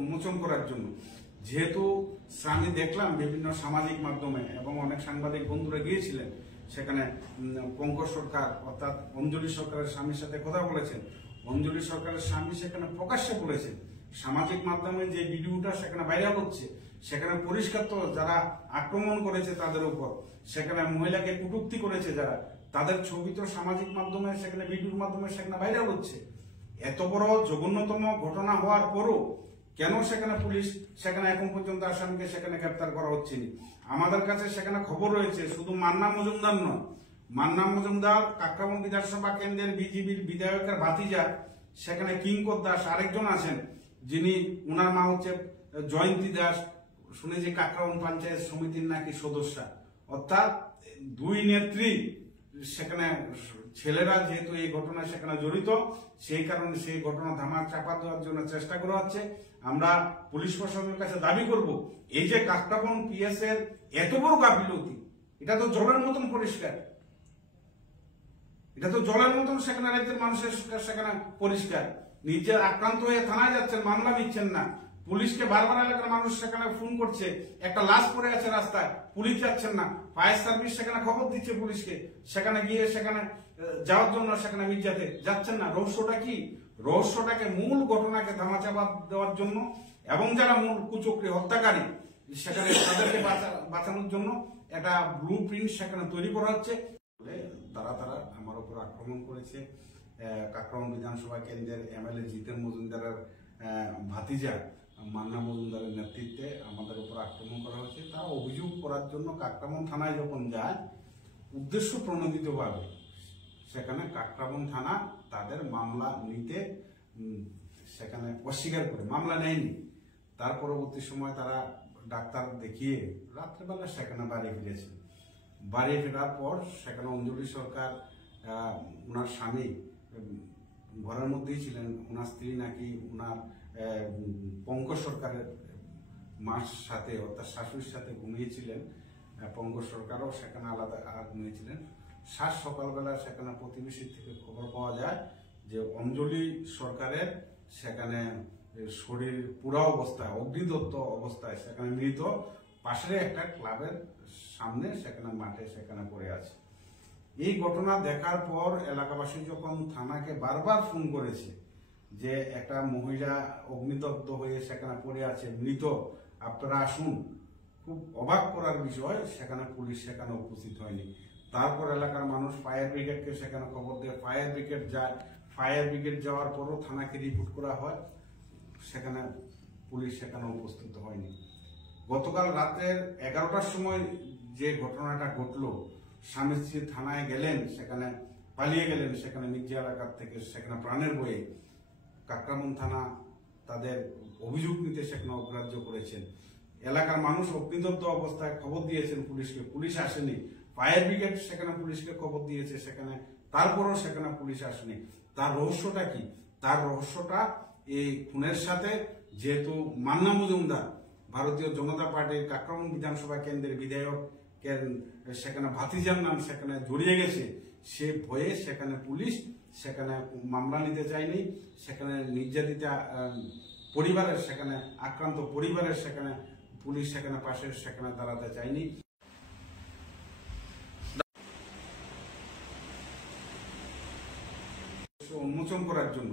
উন্মোচন করার জন্য। যেহেতু আমি দেখলাম বিভিন্ন সামাজিক মাধ্যমে এবং অনেক সাংবাদিক বন্ধুরা গিয়েছিলেন সেখানে, পঙ্কজ সরকার অর্থাৎ অঞ্জলি সরকারের স্বামীর সাথে কথা বলেছেন। অঞ্জলি সরকারের স্বামী সেখানে প্রকাশ্যে বলেছেন, সামাজিক মাধ্যমে যে ভিডিওটা সেখানে ভাইরাল হচ্ছে সেখানে পরিষ্কার তো যারা আক্রমণ করেছে তাদের উপর, সেখানে মহিলাকে কটূক্তি করেছে যারা, তাদের ছবি তো সামাজিক মাধ্যমে সেখানে ভিডিওর মাধ্যমে সেখানে ভাইরাল হচ্ছে। এত বড় জঘন্যতম ঘটনা হওয়ার পরও কেন সেখানে পুলিশ সেখানে এখন পর্যন্ত আসামিকে সেখানে গ্রেপ্তার করা হচ্ছে না? আমাদের কাছে সেখানে খবর রয়েছে শুধু মান্না মজুমদার নয়, মান্না মজুমদার কাকরাবন বিধানসভা কেন্দ্রের বিজেপির বিধায়কের ভাতিজা সেখানে কিঙ্কর দাস আরেকজন আছেন, যিনি উনার মা হচ্ছে জয়ন্তী দাস, শুনেছি কাকরাবন পঞ্চায়েত সমিতির নাকি সদস্যা। অর্থাৎ দুই নেত্রী সেখানে, ছেলেরা যেহেতু এই ঘটনায় সেখানে জড়িত, সেই কারণে সেই ঘটনা ধামাক চাপা দেওয়ার জন্য চেষ্টা করা হচ্ছে। আমরা পুলিশ প্রশাসনের কাছে দাবি করব, এই যে কাকরাবন পিএস এর এত বড় গাফিলতি, এটা তো জলের মতন পরিষ্কার, এটা তো জলের মতন সেখানে রাজ্যের মানুষের সেখানে পরিষ্কার। নিজের আক্রান্ত হয়ে থানায় যাচ্ছেন, মামলা নিচ্ছেন না, পুলিশকে বারবার এলাকার মানুষ সেখানে ফোন করছে, একটা লাশ পড়ে আছে রাস্তায়, পুলিশ যাচ্ছেন না, ফায়ার সার্ভিস সেখানে খবর দিচ্ছে পুলিশকে, সেখানে গিয়ে সেখানে যাওয়ার জন্য সেখানে মির্জাতে যাচ্ছেন না। রহস্যটা কি? রহস্যটাকে, মূল ঘটনাকে ধামাচাপা দেওয়ার জন্য এবং যারা মূল কুচক্রী হত্যাকারী সেখানে তাদেরকে বাঁচানোর জন্য একটা ব্লু প্রিন্ট সেখানে তৈরি করা হচ্ছে। তারা আমার উপর আক্রমণ করেছে। কাকরাবন বিধানসভা কেন্দ্রের এমএলএ জিতেন মজুমদারের ভাতিজা মান্না মজুমদারের নেতৃত্বে আমাদের উপর আক্রমণ করা হয়েছে। তারা অভিযোগ করার জন্য কাকরাবন থানায় যখন যায়, উদ্দেশ্য প্রণোদিতভাবে সেখানে কাকরাবন থানা তাদের মামলা নিতে সেখানে অস্বীকার করে, মামলা নেয়নি। তার পরবর্তী সময় তারা ডাক্তার দেখিয়ে রাত্রেবেলা সেখানে বাড়ি ফিরেছে। বাড়ি ফেরার পর সেখানে অঞ্জলি সরকার, ওনার স্বামী ঘরের মধ্যেই ছিলেন, ওনার স্ত্রী নাকি ওনার পঙ্কজ সরকারের মার সাথে অর্থাৎ শাশুড়ির সাথে ঘুমিয়েছিলেন। পঙ্কজ সরকারও সেখানে আলাদা ঘুমিয়েছিলেন। সকালবেলা সেখানে প্রতিবেশী থেকে খবর পাওয়া যায় যে অঞ্জলি সরকারের সেখানে শরীর পুরা অবস্থায়, অগ্নিদত্ত অবস্থায় সেখানে মৃত, পাশের একটা ক্লাবের সামনে সেখানে মাঠে সেখানে পড়ে আছে। এই ঘটনা দেখার পর এলাকাবাসী যখন থানাকে বারবার ফোন করেছে যে একটা মহিলা অগ্নিদগ্ধ হয়ে সেখানে পড়ে আছে মৃত, আপনারা আসুন, খুব অবাক করার বিষয় সেখানে পুলিশ সেখানে উপস্থিত হয়নি। তারপর এলাকার মানুষ ফায়ার ব্রিগেডকে সেখানে খবর দেয়, ফায়ার ব্রিগেড যায়। ফায়ার ব্রিগেড যাওয়ার পরও থানাকে রিপোর্ট করা হয়, সেখানে পুলিশ সেখানে উপস্থিত হয়নি। গতকাল রাতের 11টার সময় যে ঘটনাটা ঘটলো, স্বামী স্ত্রী থানায় গেলেন, সেখানে পালিয়ে গেলেন, সেখানে মির্জা এলাকার থেকে সেখানে প্রাণের বয়ে। কাকরাবন থানা তাদের অভিযোগ নিতে সেখানে অগ্রাহ্য করেছেন। এলাকার মানুষ অগ্নিদগ্ধ অবস্থায় খবর দিয়েছেন পুলিশকে, পুলিশ আসেনি। ফায়ার ব্রিগেড সেখানে পুলিশকে খবর দিয়েছে সেখানে, তারপরও সেখানে পুলিশ আসেনি। তার রহস্যটা কি? তার রহস্যটা এই খুনের সাথে, যেহেতু মান্না মজুমদার ভারতীয় জনতা পার্টির কাকরাবন বিধানসভা কেন্দ্রের বিধায়কের সেখানে ভাতিজার নাম সেখানে জড়িয়ে গেছে, সে ভয়ে সেখানে পুলিশ সেখানে মামলা নিতে চায়নি। সেখানে নির্যাতিতা পরিবারের, সেখানে আক্রান্ত পরিবারের সেখানে পুলিশ সেখানে পাশে সেখানে দাঁড়াতে চায়নি। উন্মোচন করার জন্য।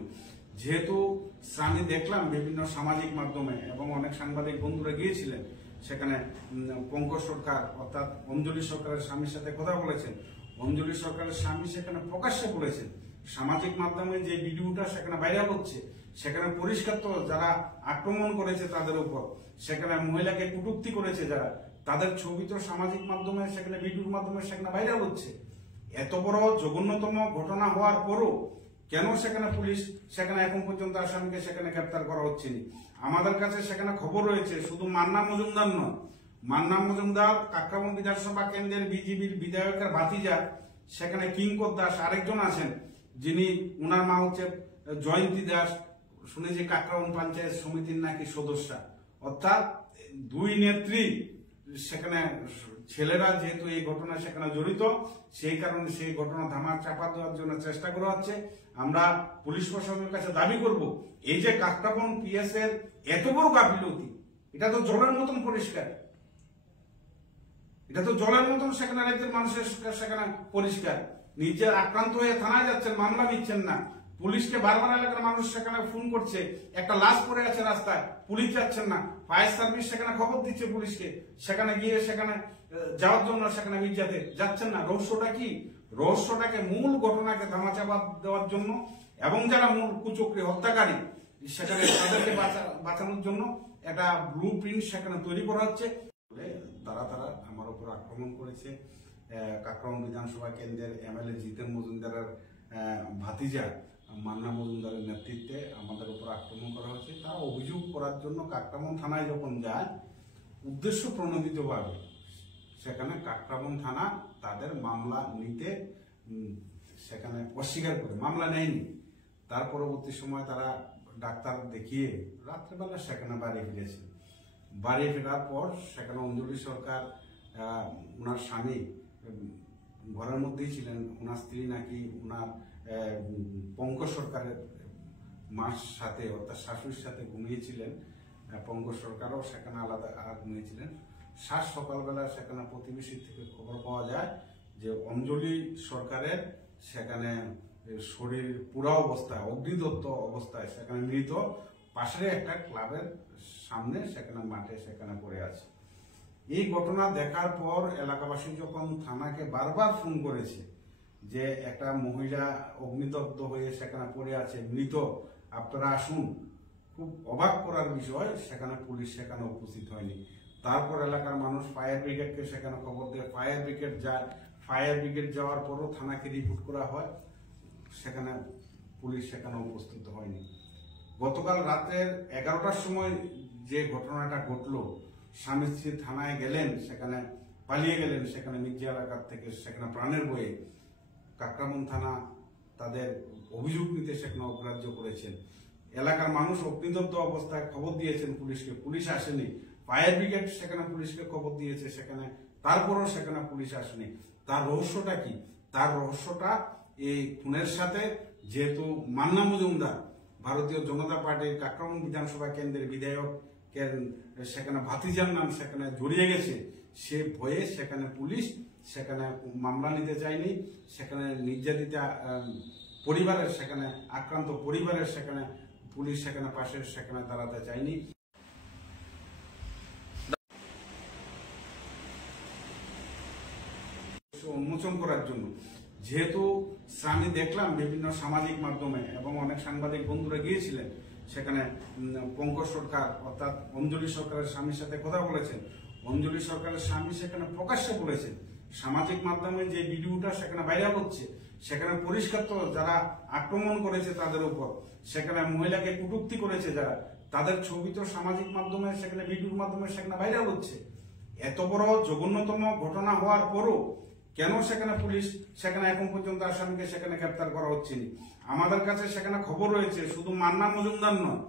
যেহেতু আমি দেখলাম বিভিন্ন সামাজিক মাধ্যমে এবং অনেক সাংবাদিক বন্ধুরা গিয়েছিলেন সেখানে, পঙ্কজ সরকার অর্থাৎ অঞ্জলি সরকারের স্বামীর সাথে কথা বলেছেন। অঞ্জলি সরকারের স্বামী সেখানে প্রকাশ্যে বলেছেন, সামাজিক মাধ্যমে যে ভিডিওটা সেখানে ভাইরাল হচ্ছে সেখানে পরিষ্কার তো যারা আক্রমণ করেছে তাদের উপর, সেখানে মহিলাকে কটূক্তি করেছে যারা, তাদের ছবি তো সামাজিক মাধ্যমে সেখানে ভিডিওর মাধ্যমে সেখানে ভাইরাল হচ্ছে। এত বড় জঘন্যতম ঘটনা হওয়ার পরও কেন সেখানে পুলিশ সেখানে এখন পর্যন্ত আসামিকে সেখানে গ্রেপ্তার করা হচ্ছে না? আমাদের কাছে সেখানে খবর রয়েছে শুধু মান্না মজুমদার নয়, মান্না মজুমদার কাকরাবন বিধানসভা কেন্দ্রের বিজেপির বিধায়কের ভাতিজা সেখানে কিঙ্কর দাস আরেকজন আছেন, যিনি উনার মা হচ্ছে জয়ন্তী দাস, শুনেছি কাকরাবন পঞ্চায়েত সমিতির নাকি সদস্যা। অর্থাৎ দুই নেত্রী সেখানে, ছেলেরা যেহেতু এই ঘটনায় সেখানে জড়িত, সেই কারণে সেই ঘটনা ধামাক চাপা দেওয়ার জন্য চেষ্টা করা হচ্ছে। আমরা পুলিশ প্রশাসনের কাছে দাবি করব, এই যে কাকরাবন পিএস এর এত বড় গাফিলতি, এটা তো জলের মতন পরিষ্কার, এটা তো জলের মতন সেখানে রাজ্যের মানুষের সেখানে পরিষ্কার। নিজে আক্রান্ত হয়ে থানায় যাচ্ছেন, মামলা নিচ্ছেন না। পুলিশকে বারবার এলাকার মানুষ সেখানে ফোন করছে, একটা লাশ পড়ে আছে রাস্তায়, পুলিশ যাচ্ছেন না। ফায়ার সার্ভিস সেখানে খবর দিচ্ছে পুলিশকে, সেখানে গিয়ে সেখানে যাওয়ার জন্য সেখানে মির্জাতে যাচ্ছেন না। রহস্যটা কি? রহস্যটাকে, মূল ঘটনাকে ধামাচাপা দেওয়ার জন্য এবং যারা মূল কুচক্রী হত্যাকারী সেখানে তাদেরকে বাঁচানোর জন্য একটা ব্লু প্রিন্ট সেখানে তৈরি করা হচ্ছে। তারা আমার উপর আক্রমণ করেছে। কাকরাবন বিধানসভা কেন্দ্রের এমএলএ জিতেন মজুমদারের ভাতিজা মান্না মজুমদারের নেতৃত্বে আমাদের উপর আক্রমণ করা হয়েছে। তারা অভিযোগ করার জন্য কাকরাবন থানায় যখন যায়, উদ্দেশ্য প্রণোদিতভাবে সেখানে কাকরাবন থানা তাদের মামলা নিতে সেখানে অস্বীকার করে মামলা নেয়নি। তার পরবর্তী সময় তারা ডাক্তার দেখিয়ে রাত্রেবেলা সেখানে বাড়ি ফিরেছে। বাড়ি ফেরার পর সেখানে অঞ্জলি সরকার, ওনার স্বামী ঘরের মধ্যেই ছিলেন, ওনার স্ত্রী নাকি ওনার পঙ্কজ সরকারের মার সাথে অর্থাৎ শাশুড়ির সাথে ঘুমিয়েছিলেন। পঙ্কজ সরকারও সেখানে আলাদা ঘুমিয়েছিলেন। সকালবেলা সেখানে প্রতিবেশী থেকে খবর পাওয়া যায় যে অঞ্জলি সরকারের সেখানে শরীর পুরা অবস্থায়, অগ্নিদত্ত অবস্থায় সেখানে মৃত, পাশের একটা ক্লাবের সামনে সেখানে মাঠে সেখানে পড়ে আছে। এই ঘটনা দেখার পর এলাকাবাসী যখন থানাকে বারবার ফোন করেছে যে একটা মহিলা অগ্নিদগ্ধ হয়ে সেখানে পড়ে আছে, মৃত, আপনারা আসুন, খুব অবাক করার বিষয় সেখানে পুলিশ সেখানে উপস্থিত হয়নি। তারপর এলাকার মানুষ ফায়ার ব্রিগেডকে সেখানে খবর দিয়ে ফায়ার ব্রিগেড যায়। ফায়ার ব্রিগেড যাওয়ার পরও থানাকে রিপোর্ট করা হয়, সেখানে পুলিশ সেখানে উপস্থিত হয়নি। গতকাল রাতের 11টার সময় যে ঘটনাটা ঘটলো, স্বামী স্ত্রী থানায় গেলেন, সেখানে পালিয়ে গেলেন, সেখানে মির্জা এলাকার থেকে সেখানে প্রাণের বয়ে। কাকরাবন থানা তাদের অভিযোগ নিতে সেখানে অগ্রাহ্য করেছেন। এলাকার মানুষ অগ্নিদগ্ধ অবস্থায় খবর দিয়েছেন পুলিশকে, পুলিশ আসেনি। ফায়ার ব্রিগেড সেখানে পুলিশকে খবর দিয়েছে সেখানে, তারপরও সেখানে পুলিশ আসেনি। তার রহস্যটা কি? তার রহস্যটা এই খুনের সাথে, যেহেতু মান্না মজুমদার ভারতীয় জনতা পার্টির কাকরাবন বিধানসভা কেন্দ্রের বিধায়ক সেখানে ভাতিজার নাম সেখানে জড়িয়ে গেছে, সে ভয়ে সেখানে পুলিশ সেখানে মামলা নিতে চায়নি। সেখানে নির্যাতিতা পরিবারের, সেখানে আক্রান্ত পরিবারের সেখানে পুলিশ সেখানে পাশে সেখানে দাঁড়াতে চায়নি। উন্মোচন করার জন্য, যেহেতু আমি দেখলাম বিভিন্ন সামাজিক মাধ্যমে এবং অনেক সাংবাদিক বন্ধুরা গিয়েছিলেন সেখানে, পঙ্কজ সরকার অর্থাৎ অঞ্জলি সরকারের স্বামীর সাথে কথা বলেছেন। অঞ্জলি সরকারের স্বামী সেখানে প্রকাশ্যে বলেছেন, সামাজিক মাধ্যমে যে ভিডিওটা সেখানে ভাইরাল হচ্ছে সেখানে পরিষ্কার তো যারা আক্রমণ করেছে তাদের উপর, সেখানে মহিলাকে কটূক্তি করেছে যারা, তাদের ছবি তো সামাজিক মাধ্যমে সেখানে ভিডিওর মাধ্যমে সেখানে ভাইরাল হচ্ছে। এত বড় জঘন্যতম ঘটনা হওয়ার পরও কেন সেখানে পুলিশ সেখানে এখন পর্যন্ত আসামিকে সেখানে গ্রেপ্তার করা হচ্ছে না? আমাদের কাছে সেখানে খবর রয়েছে, শুধু মান্না মজুমদার নয়,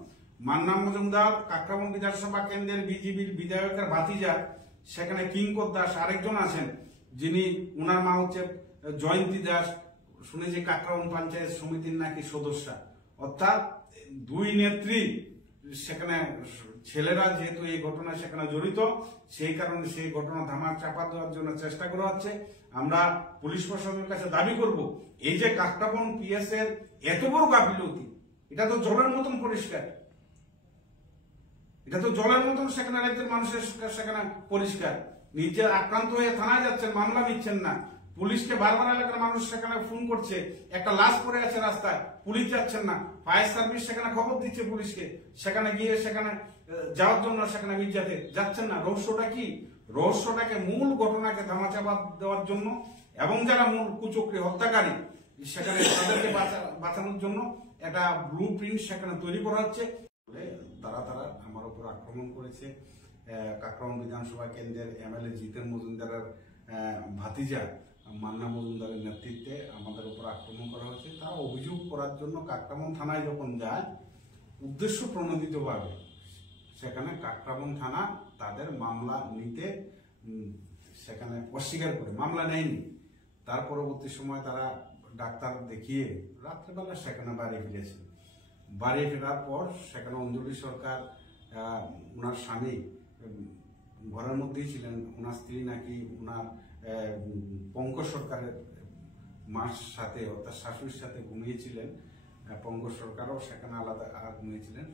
মান্না মজুমদার কাকরাবন বিধানসভা কেন্দ্রের বিজেপির বিধায়কের ভাতিজা সেখানে কিঙ্কর দাস আরেকজন আছেন, যিনি, উনার মা হচ্ছে জয়ন্তী দাস, শুনেছি কাকরাবন পঞ্চায়েত সমিতির নাকি সদস্য। অর্থাৎ দুই নেত্রী সেখানে, ছেলেরা যেহেতু এই ঘটনায় সেখানে জড়িত, সেই কারণে সেই ঘটনা ধামাক চাপা দেওয়ার জন্য চেষ্টা করা হচ্ছে। আমরা পুলিশ প্রশাসনের কাছে দাবি করব, এই যে কাকরাবন পিএস এর এত বড় গাফিলতি, এটা তো জলের মতন পরিষ্কার, এটা তো জলের মতন সেখানে রাজ্যের মানুষের সেখানে পরিষ্কার। নিজে আক্রান্ত হয়ে থানায় যাচ্ছেন, মামলা নিচ্ছেন না। পুলিশকে বারবার এলাকার মানুষ সেখানে ফোন করছে, একটা লাশ পড়ে আছে রাস্তায়, পুলিশ যাচ্ছেন না। ফায়ার সার্ভিস সেখানে খবর দিচ্ছে পুলিশকে, সেখানে গিয়ে সেখানে যাওয়ার জন্য সেখানে মির্জাতে যাচ্ছেন না। রহস্যটা কি? রহস্যটাকে, মূল ঘটনাকে ধামাচাপা দেওয়ার জন্য এবং যারা মূল কুচক্রী হত্যাকারী সেখানে তাদেরকে বাঁচানোর জন্য একটা ব্লু প্রিন্ট সেখানে তৈরি করা হচ্ছে। তারা আমার উপর আক্রমণ করেছে। কাকরাবন বিধানসভা কেন্দ্রের এমএলএ জিতেন মজুমদারের ভাতিজা মান্না মজুমদারের নেতৃত্বে আমাদের উপর আক্রমণ করা হয়েছে। তারা অভিযোগ করার জন্য কাকরাবন থানায় যখন যায়, উদ্দেশ্য প্রণোদিতভাবে সেখানে কাকরাবন থানা তাদের মামলা নিতে সেখানে অস্বীকার করে মামলা নেয়নি। তার পরবর্তী সময় তারা ডাক্তার দেখিয়ে রাত্রেবেলা সেখানে বাড়ি ফিরেছেন। বাড়ি ফেরার পর সেখানে অঞ্জলি সরকার ওনার স্বামী ঘরের মধ্যেই ছিলেন। ওনার স্ত্রী নাকি ওনার পঙ্কজ সরকারের মার সাথে অর্থাৎ শাশুড়ির সাথে ঘুমিয়েছিলেন। পঙ্কজ সরকারও সেখানে আলাদা ঘুমিয়েছিলেন।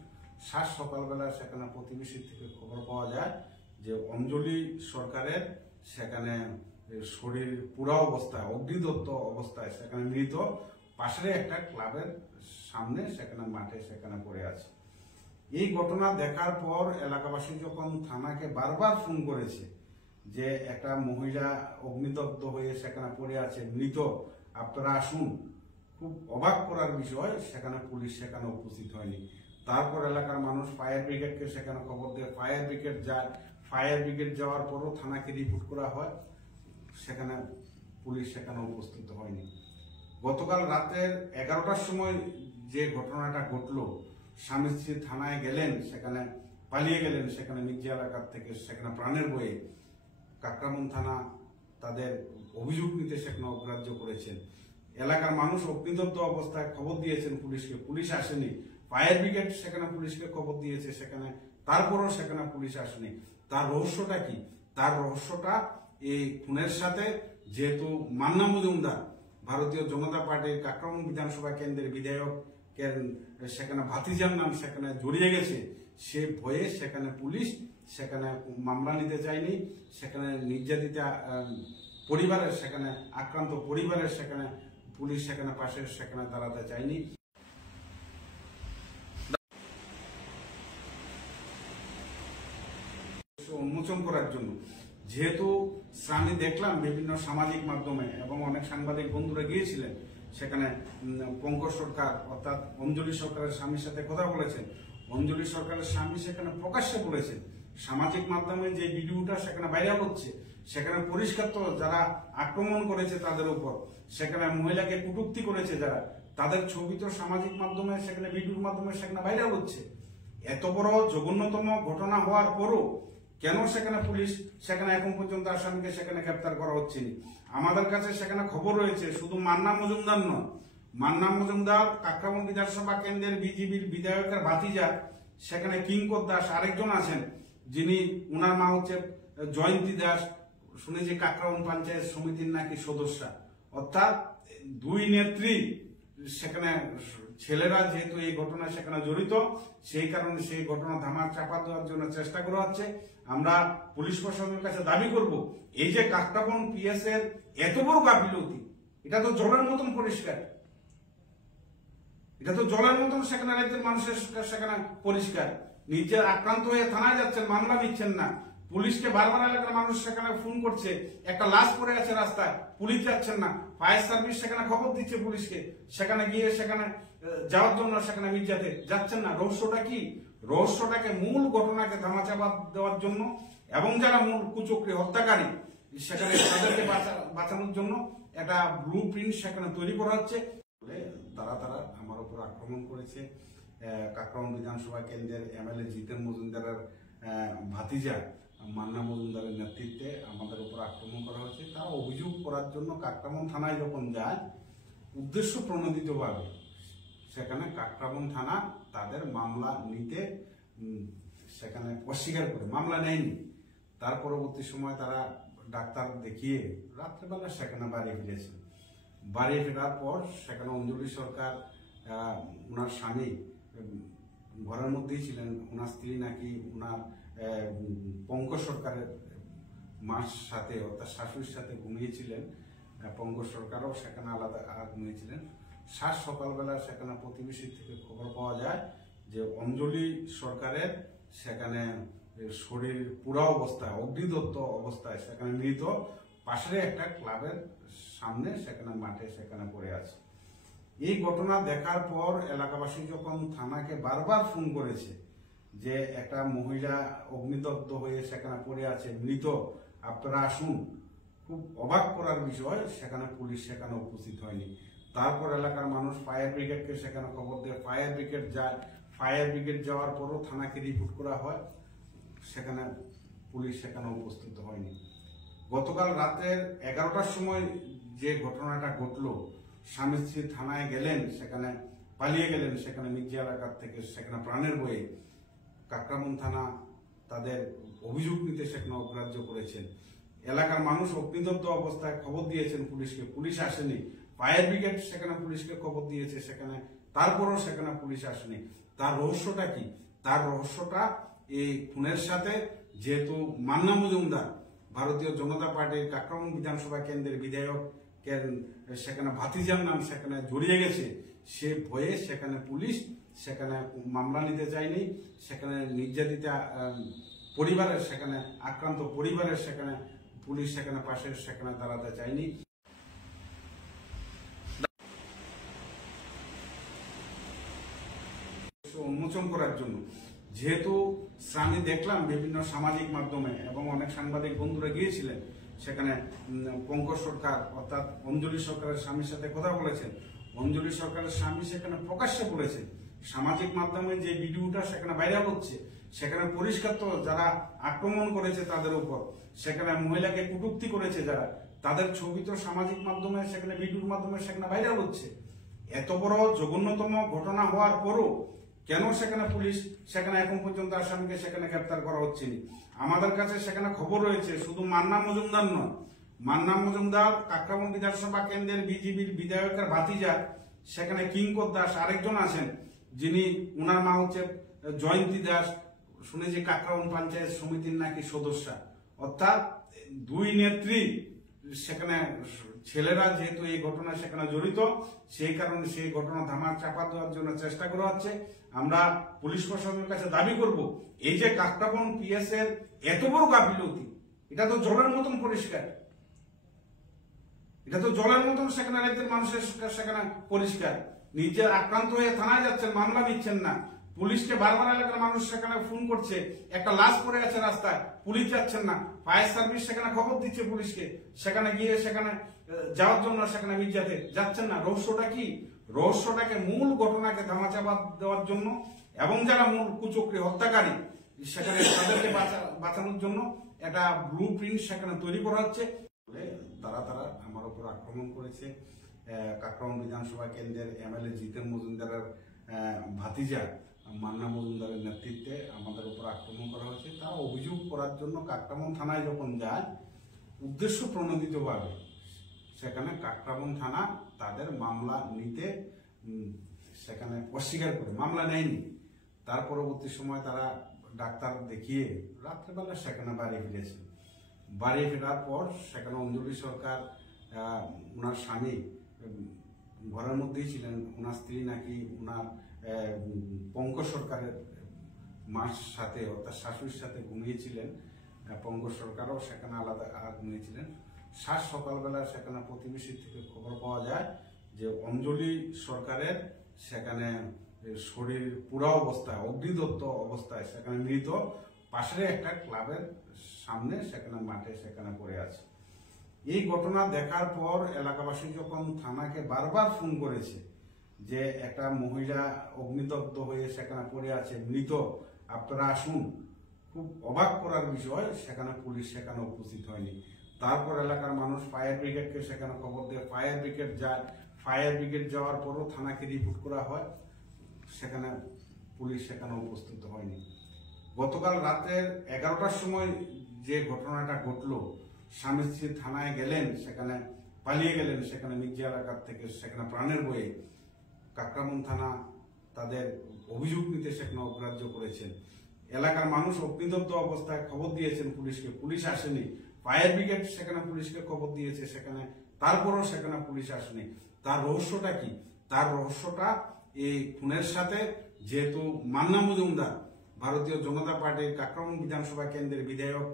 সকালবেলা সেখানে প্রতিবেশী থেকে খবর পাওয়া যায় যে অঞ্জলি সরকারের সেখানে শরীর পুরা অবস্থায় অগ্নিদত্ত অবস্থায় সেখানে মৃত পাশের একটা ক্লাবের সামনে সেখানে মাঠে সেখানে পড়ে আছে। এই ঘটনা দেখার পর এলাকাবাসী যখন থানাকে বারবার ফোন করেছে যে একটা মহিলা অগ্নিদগ্ধ হয়ে সেখানে পড়ে আছে মৃত, আপনারা আসুন, খুব অবাক করার বিষয় সেখানে পুলিশ সেখানে উপস্থিত হয়নি। তারপর এলাকার মানুষ ফায়ার ব্রিগেডকে সেখানে খবর দেয়, ফায়ার ব্রিগেড যায়। ফায়ার ব্রিগেড যাওয়ার পরও থানাকে রিপোর্ট করা হয়, সেখানে পুলিশ সেখানে উপস্থিত হয়নি। গতকাল রাতের 11টার সময় যে ঘটনাটা ঘটলো, স্বামী স্ত্রী থানায় গেলেন, সেখানে পালিয়ে গেলেন, সেখানে মির্জা এলাকার থেকে সেখানে প্রাণের বয়ে কাকরাবন থানা তাদের অভিযোগ নিতে সেখানে অগ্রাহ্য করেছেন। এলাকার মানুষ অগ্নিদগ্ধ অবস্থায় খবর দিয়েছেন পুলিশকে, পুলিশ আসেনি। ফায়ার ব্রিগেড সেখানে পুলিশকে খবর দিয়েছে, সেখানে তারপরও সেখানে পুলিশ আসেনি। তার রহস্যটা কি? তার রহস্যটা এই খুনের সাথে, যেহেতু মান্না মজুমদার ভারতীয় জনতা পার্টির কাকরাবন বিধানসভা কেন্দ্রের বিধায়ক সেখানে ভাতিজার নাম সেখানে জড়িয়ে গেছে, সে ভয়ে সেখানে পুলিশ সেখানে মামলা নিতে চায়নি। সেখানে নির্যাতিত পরিবারের সেখানে আক্রান্ত পরিবারের সেখানে পুলিশ সেখানে পাশে সেখানে দাঁড়াতে চায়নি। উন্মোচন করার জন্য, যেহেতু আমি দেখলাম বিভিন্ন সামাজিক মাধ্যমে এবং অনেক সাংবাদিক বন্ধুরা গিয়েছিলেন সেখানে, পঙ্কজ সরকার অর্থাৎ অঞ্জলি সরকারের স্বামীর সাথে কথা বলেছেন। অঞ্জলি সরকারের স্বামী সেখানে প্রকাশ্যে বলেছেন, সামাজিক মাধ্যমে যে ভিডিওটা সেখানে ভাইরাল হচ্ছে সেখানে পরিষ্কার তো যারা আক্রমণ করেছে তাদের উপর, সেখানে মহিলাকে কটূক্তি করেছে যারা, তাদের ছবি তো সামাজিক মাধ্যমে সেখানে ভিডিওর মাধ্যমে সেখানে ভাইরাল হচ্ছে। এত বড় জঘন্যতম ঘটনা হওয়ার পরও কেন সেখানে পুলিশ সেখানে এখন পর্যন্ত আসামিকে সেখানে গ্রেপ্তার করা হচ্ছে না? আমাদের কাছে সেখানে খবর রয়েছে শুধু মান্না মজুমদার নয়, মান্না মজুমদার কাকরাবন বিধানসভা কেন্দ্রের বিজেপির বিধায়কের ভাতিজা সেখানে কিঙ্কর দাস আরেকজন আছেন, যিনি ওনার মা হচ্ছে জয়ন্তী দাস, শুনেছি কাকরাবন পঞ্চায়েত সমিতির নাকি সদস্যা। অর্থাৎ দুই নেত্রী সেখানে, ছেলেরা যেহেতু এই ঘটনা সেখানে জড়িত, সেই কারণে সেই ঘটনা ধামার চাপা দেওয়ার জন্য চেষ্টা করা হচ্ছে। আমরা পুলিশ প্রশাসনের কাছে দাবি করব, এই যে কাকরাবন পিএস এর এত বড় গাফিলতি, এটা তো জলের মতন পরিষ্কার, এটা তো জলের মতন সেখানে রাজ্যের মানুষের সেখানে পরিষ্কার। নিজের আক্রান্ত হয়ে থানায় যাচ্ছেন, মামলা নিচ্ছেন না। পুলিশকে বারবার এলাকার মানুষ সেখানে ফোন করছে, একটা লাশ পড়ে আছে রাস্তায়, পুলিশ যাচ্ছেন না। ফায়ার সার্ভিস সেখানে খবর দিচ্ছে পুলিশকে, সেখানে গিয়ে সেখানে যাওয়ার জন্য সেখানে মির্জাতে যাচ্ছেন না। রহস্যটা কি? রহস্যটাকে, মূল ঘটনাকে ধামাচাপা দেওয়ার জন্য এবং যারা মূল কুচক্রী হত্যাকারী সেখানে তাদেরকে বাঁচানোর জন্য একটা ব্লু প্রিন্ট সেখানে তৈরি করা হচ্ছে। তারা আমার উপর আক্রমণ করেছে। কাকরাবন বিধানসভা কেন্দ্রের এমএলএ জিতেন মজুমদারের ভাতিজা মান্না মজুমদারের নেতৃত্বে আমাদের উপর আক্রমণ করা হচ্ছে। তারা অভিযোগ করার জন্য কাকরাবন থানায় যখন যায়, উদ্দেশ্য প্রণোদিতভাবে সেখানে কাকরাবন থানা তাদের মামলা নিতে সেখানে অস্বীকার করে মামলা নেয়নি। তার পরবর্তী সময় তারা ডাক্তার দেখিয়ে রাত্রেবেলা সেখানে বাড়ি ফিরেছেন। বাড়ি ফেরার পর সেখানে অঞ্জলি সরকার ওনার স্বামী ঘরের মধ্যেই ছিলেন। ওনার স্ত্রী নাকি ওনার পঙ্কজ সরকারের মার সাথে অর্থাৎ শাশুড়ির সাথে ঘুমিয়েছিলেন। পঙ্কজ সরকারও সেখানে আলাদা ঘুমিয়েছিলেন। সকালবেলা সেখানে প্রতিবেশী থেকে খবর পাওয়া যায় যে অঞ্জলি সরকারের সেখানে শরীর পুরা অবস্থায় অগ্নিদত্ত অবস্থায় সেখানে মৃত, পাশের একটা ক্লাবের সামনে সেখানে মাঠে সেখানে পড়ে আছে। এই ঘটনা দেখার পর এলাকাবাসী যখন থানাকে বারবার ফোন করেছে যে একটা মহিলা অগ্নিদগ্ধ হয়ে সেখানে পড়ে আছে মৃত, আপনারা আসুন, খুব অবাক করার বিষয় সেখানে পুলিশ সেখানে উপস্থিত হয়নি। তারপর এলাকার মানুষ ফায়ার ব্রিগেডকে সেখানে খবর দেয়, ফায়ার ব্রিগেড যায়। ফায়ার ব্রিগেড যাওয়ার পরও থানাকে রিপোর্ট করা হয়, সেখানে পুলিশ সেখানে উপস্থিত হয়নি। গতকাল রাতের 11টার সময় যে ঘটনাটা ঘটলো, স্বামী স্ত্রী থানায় গেলেন, সেখানে পালিয়ে গেলেন, সেখানে মির্জা এলাকার থেকে সেখানে প্রাণের বয়ে কাকরাবন থানা তাদের অভিযোগ নিতে সেখানে অগ্রাহ্য করেছেন। এলাকার মানুষ অগ্নিদগ্ধ অবস্থায় খবর দিয়েছেন পুলিশকে, পুলিশ আসেনি। ফায়ার ব্রিগেড সেখানে পুলিশকে খবর দিয়েছে, সেখানে তারপরও সেখানে পুলিশ আসেনি। তার রহস্যটা কি? তার রহস্যটা এই খুনের সাথে, যেহেতু মান্না মজুমদার ভারতীয় জনতা পার্টির কাকরাবন বিধানসভা কেন্দ্রের বিধায়ক সেখানে ভাতিজার নাম সেখানে জড়িয়ে গেছে, সে ভয়ে সেখানে পুলিশ সেখানে মামলা নিতে চায়নি। সেখানে নির্যাতিত পরিবারের, সেখানে আক্রান্ত পরিবারের সেখানে পুলিশ সেখানে পাশে সেখানে দাঁড়াতে চায়নি। উন্মোচন করার জন্য, যেহেতু আমি দেখলাম বিভিন্ন সামাজিক মাধ্যমে এবং অনেক সাংবাদিক বন্ধুরা গিয়েছিলেন সেখানে, পঙ্কজ সরকার অর্থাৎ অঞ্জলি সরকারের স্বামীর সাথে কথা বলেছেন। অঞ্জলি সরকারের স্বামী সেখানে প্রকাশ্যে বলেছেন, সামাজিক মাধ্যমে যে ভিডিওটা সেখানে ভাইরাল হচ্ছে, সেখানে পরিষ্কার তো যারা আক্রমণ করেছে তাদের উপর, সেখানে মহিলাকে কটূক্তি করেছে যারা, তাদের ছবি তো সামাজিক মাধ্যমে সেখানে ভিডিওর মাধ্যমে সেখানে ভাইরাল হচ্ছে। এত বড় জঘন্যতম ঘটনা হওয়ার পরও কেন সেখানে পুলিশ সেখানে এখন পর্যন্ত আসামিকে সেখানে গ্রেপ্তার করা হচ্ছে না? আমাদের কাছে সেখানে খবর রয়েছে, শুধু মান্না মজুমদার নয়, মান্না মজুমদার কাকরাবন বিধানসভা কেন্দ্রের বিজেপির বিধায়কের ভাতিজা সেখানে কিঙ্কর দাস আরেকজন আছেন, যিনি উনার মা হচ্ছে জয়ন্তী দাস, শুনেছি কাকরাবন পঞ্চায়েত সমিতির নাকি সদস্যা। অর্থাৎ দুই নেত্রী সেখানে, ছেলেরা যেহেতু এই ঘটনা সেখানে জড়িত, সেই কারণে সেই ঘটনা ধামার চাপা দেওয়ার জন্য চেষ্টা করা হচ্ছে। আমরা পুলিশ প্রশাসনের কাছে দাবি করব, এই যে কাকরাবন পিএস এর এত বড় গাফিলতি, এটা তো জলের মতন পরিষ্কার, এটা তো জলের মতন সেখানে রাজ্যের মানুষের সেখানে পরিষ্কার। নিজে আক্রান্ত হয়ে থানায় যাচ্ছেন, মামলা দিচ্ছেন না। পুলিশকে বারবার এলাকার মানুষ সেখানে ফোন করছে, একটা লাশ পড়ে আছে রাস্তায়, পুলিশ যাচ্ছেন না। ফায়ার সার্ভিস সেখানে খবর দিচ্ছে পুলিশকে, সেখানে গিয়ে সেখানে যাওয়ার জন্য সেখানে মির্জাতে যাচ্ছেন না। রহস্যটা কি? রহস্যটাকে, মূল ঘটনাকে ধামাচাপা দেওয়ার জন্য এবং যারা মূল কুচক্রী হত্যাকারী সেখানে তাদেরকে বাঁচানোর জন্য একটা ব্লু প্রিন্ট সেখানে তৈরি করা হচ্ছে। তারা আমার উপর আক্রমণ করেছে। কাকরাবন বিধানসভা কেন্দ্রের এমএলএ জিতেন মজুমদারের ভাতিজা মান্না মজুমদারের নেতৃত্বে আমাদের উপর আক্রমণ করা হয়েছে। তারা অভিযোগ করার জন্য কাকরাবন থানায় যখন যায়, উদ্দেশ্য প্রণোদিতভাবে সেখানে কাকরাবন থানা তাদের মামলা নিতে সেখানে অস্বীকার করে মামলা নেয়নি। তার পরবর্তী সময় তারা ডাক্তার দেখিয়ে রাত্রেবেলা সেখানে বাড়ি ফিরেছে। বাড়ি ফেরার পর সেখানে অঞ্জলি সরকার, ওনার স্বামী ঘরের মধ্যেই ছিলেন, ওনার স্ত্রী নাকি ওনার পঙ্কজ সরকারের মার সাথে অর্থাৎ শাশুড়ির সাথে ঘুমিয়েছিলেন। পঙ্কজ সরকারও সেখানে আলাদা ঘুমিয়েছিলেন। সকালবেলা সেখানে প্রতিবেশী থেকে খবর পাওয়া যায় যে অঞ্জলি সরকারের সেখানে শরীর পুরা অবস্থায়, অগ্নিদগ্ধ অবস্থায় সেখানে মৃত, পাশের একটা ক্লাবের সামনে সেখানে মাঠে সেখানে পড়ে আছে। এই ঘটনা দেখার পর এলাকাবাসী যখন থানাকে বারবার ফোন করেছে যে একটা মহিলা অগ্নিদগ্ধ হয়ে সেখানে পড়ে আছে, মৃত, আপনারা আসুন, খুব অবাক করার বিষয় সেখানে পুলিশ সেখানে উপস্থিত হয়নি। তারপর এলাকার মানুষ ফায়ার ব্রিগেডকে সেখানে খবর দিয়ে ফায়ার ব্রিগেড যায়। ফায়ার ব্রিগেড যাওয়ার পরও থানাকে রিপোর্ট করা হয়, সেখানে পুলিশ সেখানে উপস্থিত হয়নি। গতকাল রাতের 11টার সময় যে ঘটনাটা ঘটলো, স্বামী স্ত্রী থানায় গেলেন, সেখানে পালিয়ে গেলেন, সেখানে মির্জা এলাকার থেকে সেখানে প্রাণের বয়ে কাকরাবন থানা তাদের অভিযোগ নিতে সেখানে অগ্রাহ্য করেছেন। এলাকার মানুষ অগ্নিদগ্ধ অবস্থায় খবর দিয়েছেন পুলিশকে, পুলিশ আসেনি। ফায়ার ব্রিগেড সেখানে পুলিশকে খবর দিয়েছে, সেখানে তারপরও সেখানে পুলিশ আসেনি। তার রহস্যটা কি? তার রহস্যটা এই খুনের সাথে, যেহেতু মান্না মজুমদার ভারতীয় জনতা পার্টির কাকরাবন বিধানসভা কেন্দ্রের বিধায়ক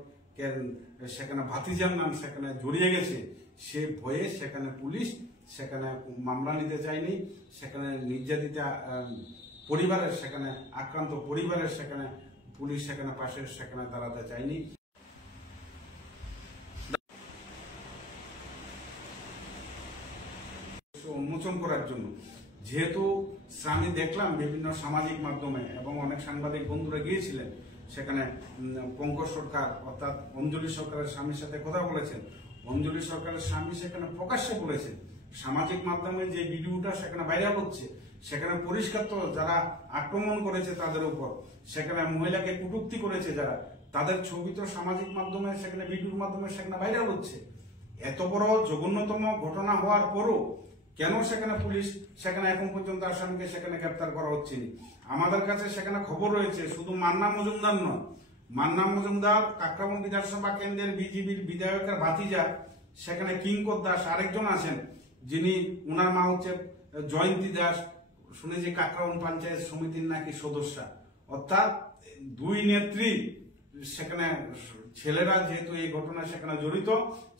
সেখানে ভাতিজার নাম সেখানে জড়িয়ে গেছে, সে ভয়ে সেখানে পুলিশ সেখানে মামলা নিতে চায়নি। সেখানে নির্যাতিত পরিবারের, সেখানে আক্রান্ত পরিবারের সেখানে পুলিশ সেখানে পাশে সেখানে দাঁড়াতে চায়নি। উন্মোচন করার জন্য, যেহেতু আমি দেখলাম বিভিন্ন সামাজিক মাধ্যমে এবং অনেক সাংবাদিক বন্ধুরা গিয়েছিলেন সেখানে, পঙ্কজ সরকার অর্থাৎ অঞ্জলি সরকারের স্বামীর সাথে কথা বলেছেন। অঞ্জলি সরকারের স্বামী সেখানে প্রকাশ্যে বলেছেন, সামাজিক মাধ্যমে যে ভিডিওটা সেখানে ভাইরাল হচ্ছে, সেখানে পরিষ্কার তো যারা আক্রমণ করেছে তাদের উপর, সেখানে মহিলাকে কটূক্তি করেছে যারা, তাদের ছবি তো সামাজিক মাধ্যমে সেখানে ভিডিওর মাধ্যমে সেখানে ভাইরাল হচ্ছে। এত বড় জঘন্যতম ঘটনা হওয়ার পরও কেন সেখানে পুলিশ সেখানে এখন পর্যন্ত আসামিকে সেখানে গ্রেপ্তার করা হচ্ছে না? আমাদের কাছে সেখানে খবর রয়েছে, শুধু মান্না মজুমদার নয়, মান্না মজুমদার কাকরাবন বিধানসভা কেন্দ্রের বিজেপির বিধায়কের ভাতিজা সেখানে কিঙ্কর দাস আরেকজন আছেন, যিনি উনার মা হচ্ছে জয়ন্তী দাস, শুনেছি কাকরাবন পঞ্চায়েত সমিতির নাকি সদস্যা। অর্থাৎ দুই নেত্রী সেখানে ছেলেরা যেহেতু এই ঘটনা সেখানে জড়িত,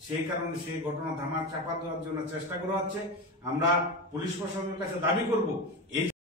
সেই কারণে সেই ঘটনা ধামাক চাপা দেওয়ার জন্য চেষ্টা করা হচ্ছে। আমরা পুলিশ প্রশাসনের কাছে দাবি করব এই